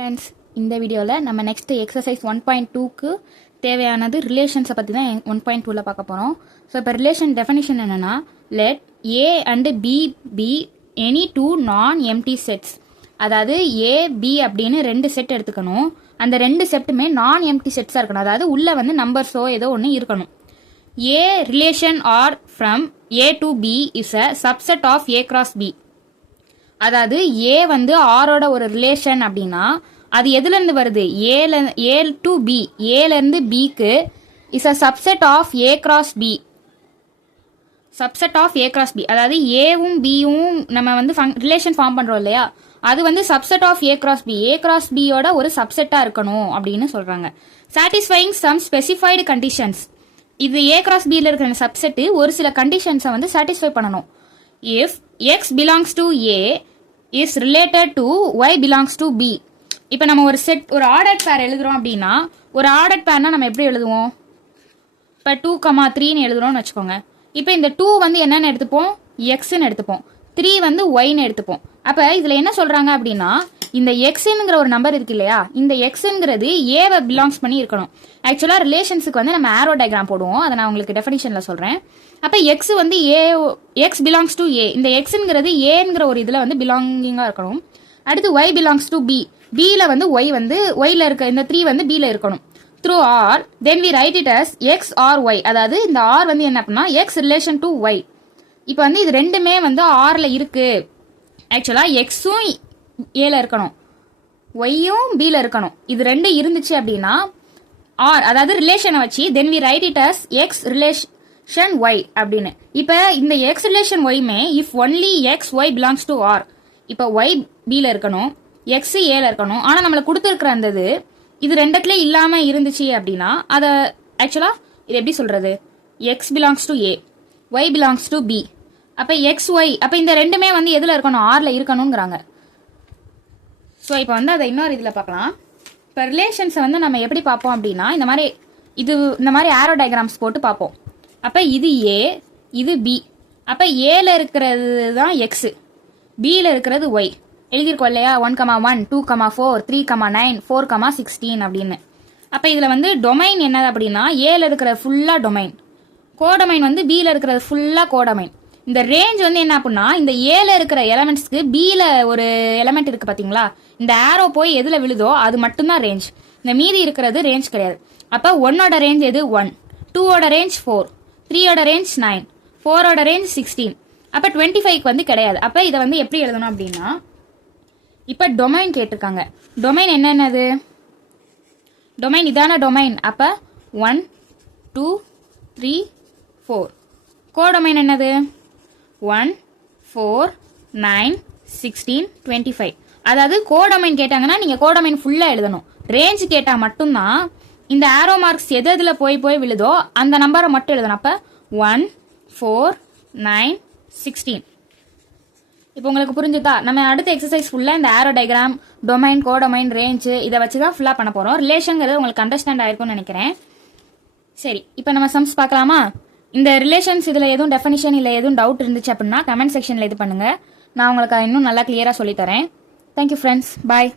Friends, இந்த வீடியோவில் நம்ம நெக்ஸ்ட் எக்ஸசைஸ் 1.2க்கு தேவையானது ரிலேஷன்ஸை பற்றி தான் 1.2ல பார்க்க போகிறோம். ஸோ இப்போ ரிலேஷன் டெஃபினிஷன் என்னென்னா, let A and B be any two non empty sets. அதாவது ஏ பி அப்படின்னு ரெண்டு செட் எடுத்துக்கணும். அந்த ரெண்டு செட்டுமே நான் எம்டி செட்ஸாக இருக்கணும். அதாவது உள்ளே வந்து நம்பர்ஸோ ஏதோ ஒன்று இருக்கணும். A relation R from A to B is a subset of A cross B. அதாவது ஏ வந்து ஆரோட ஒரு ரிலேஷன் அப்படின்னா அது எதுலேருந்து வருது? ஏ டு பி, ஏலேருந்து பிக்கு is a subset of A cross B. Subset of A cross B, அதாவது ஏவும் பியும் நம்ம வந்து ரிலேஷன் ஃபார்ம் பண்ணுறோம் இல்லையா, அது வந்து subset of A cross B. A cross பியோட ஒரு சப்செட்டாக இருக்கணும் அப்படின்னு சொல்கிறாங்க. Satisfying some specified conditions. இது ஏ கிராஸ் பியில் இருக்கிற சப்செட்டு ஒரு சில கண்டிஷன்ஸை வந்து சாட்டிஸ்ஃபை பண்ணணும். If x belongs to A is related to y belongs to B. இப்போ நம்ம ஒரு ஆர்டர் பேர் எழுதுறோம் அப்படின்னா, ஒரு ஆர்டர் பேர்னா நம்ம எப்படி எழுதுவோம்? இப்போ 2,3ன்னு எழுதுறோம்னு வச்சுக்கோங்க. இப்போ இந்த 2 வந்து என்னன்னு எடுத்துப்போம்? எக்ஸ்ன்னு எடுத்துப்போம். 3 வந்து ஒய்ன்னு எடுத்துப்போம். அப்போ இதில் என்ன சொல்கிறாங்க அப்படின்னா, இந்த எக்ஸுங்கிற ஒரு நம்பர் இருக்கு இல்லையா, இந்த எக்ஸுங்கிறது ஏவை பிலாங்ஸ் பண்ணி இருக்கணும். ஆக்சுவலாக ரிலேஷன்ஸுக்கு வந்து நம்ம ஆரோ டயக்ராம் போடுவோம், அதை நான் உங்களுக்கு டெஃபினிஷனில் சொல்கிறேன். அப்போ எக்ஸ் வந்து எக்ஸ் பிலாங்ஸ் டு ஏ. இந்த எக்ஸுங்கிறது ஏங்கிற ஒரு இதில் வந்து பிலாங்கிங்காக இருக்கணும். அடுத்து ஒய் பிலாங்ஸ் டு பி. பியில் வந்து ஒய்ல இருக்க இந்த 3 வந்து பியில் இருக்கணும். Through R then we write it as x R y. அதாவது இந்த ஆர் வந்து என்ன அப்படின்னா எக்ஸ் ரிலேஷன் டு ஒய். இப்போ வந்து இது ரெண்டுமே வந்து ஆரில் இருக்கு. ஆக்சுவலாக எக்ஸும் ஏல இருக்கணும், ஒய்யும் பியில் இருக்கணும். இது ரெண்டு இருந்துச்சு அப்படின்னா ஆர், அதாவது ரிலேஷனை வச்சு then we write it as X relation Y அப்படின்னு. இப்போ இந்த எக்ஸ் ரிலேஷன் ஒய்மே if only X Y belongs to R. இப்போ ஒய் பியில் இருக்கணும், எக்ஸ் ஏல இருக்கணும். ஆனால் நம்மளை கொடுத்துருக்குற அந்த இது ரெண்டுத்துல இல்லாமல் இருந்துச்சு அப்படின்னா அதை ஆக்சுவலாக இது எப்படி சொல்கிறது? X belongs to A, y belongs to B. அப்போ எக்ஸ் ஒய், அப்போ இந்த ரெண்டுமே வந்து எதில் இருக்கணும்? ஆரில் இருக்கணுங்கிறாங்க. ஸோ இப்போ வந்து அதை இன்னொரு இதில் பார்க்கலாம். இப்போ ரிலேஷன்ஸை வந்து நம்ம எப்படி பார்ப்போம் அப்படின்னா, இந்த மாதிரி ஆரோ டயக்ராம்ஸ் போட்டு பார்ப்போம். அப்போ இது ஏ, இது பி. அப்போ ஏல இருக்கிறது தான் எக்ஸு, பியில் இருக்கிறது ஒய் எழுதியிருக்கோம் இல்லையா. 1,1, 2,4, 3,9, 4,16 அப்படின்னு. அப்போ இதில் வந்து டொமைன் என்னது அப்படின்னா, ஏல இருக்கிற ஃபுல்லாக டொமைன், கோடொமைன் வந்து பியில் இருக்கிறது ஃபுல்லாக கோடொமைன். இந்த ரேஞ்ச் வந்து என்ன அப்படின்னா, இந்த ஏல இருக்கிற எலமெண்ட்ஸ்க்கு பியில் ஒரு எலமெண்ட் இருக்குது பார்த்தீங்களா, இந்த ஆரோ போய் எதில் விழுதோ அது மட்டும்தான் ரேஞ்ச். இந்த மீதி இருக்கிறது ரேஞ்ச் கிடையாது. அப்போ 1ஓட ரேஞ்ச் எது? 1, 2ஓட ரேஞ்ச் 4, 3ஓட ரேஞ்ச் 9, 4ஓட ரேஞ்ச் 16. அப்போ 25க்கு வந்து கிடையாது. அப்போ இதை வந்து எப்படி எழுதணும் அப்படின்னா, இப்போ டொமைன் கேட்டிருக்காங்க. டொமைன் என்னென்னது? டொமைன் இதான டொமைன். அப்போ 1, 2, 3, 4. கோடொமைன் என்னது? 1, 4, 9, 16, 25. அதாவது கோடொமைன் கேட்டாங்கன்னா நீங்கள் கோடொமைன் ஃபுல்லாக எழுதணும். ரேஞ்ச் கேட்டால் மட்டும்தான் இந்த ஆரோ மார்க்ஸ் எதில் போய் விழுதோ அந்த நம்பரை மட்டும் எழுதணும். அப்போ 1, 4, 9, 16. இப்போ உங்களுக்கு புரிஞ்சுதா? நம்ம அடுத்த எக்ஸசைஸ் ஃபுல்லாக இந்த arrow diagram, domain, codomain, range இதை வச்சு தான் ஃபுல்லாக பண்ண போகிறோம். ரிலேஷனுங்கிறது உங்களுக்கு அண்டர்ஸ்டாண்ட் ஆயிருக்கும்னு நினைக்கிறேன். சரி, இப்போ நம்ம சம்ஸ் பார்க்கலாமா? இந்த ரிலேஷன்ஸ் இதில் எதுவும் டெஃபினிஷன் இல்லை எதுவும் டவுட் இருந்துச்சு அப்படின்னா கமெண்ட் செக்ஷனில் இது பண்ணுங்கள். நான் உங்களுக்கு இன்னும் நல்லா கிளியராக சொல்லித்தரேன். தேங்க்யூ ஃப்ரெண்ட்ஸ், பாய்.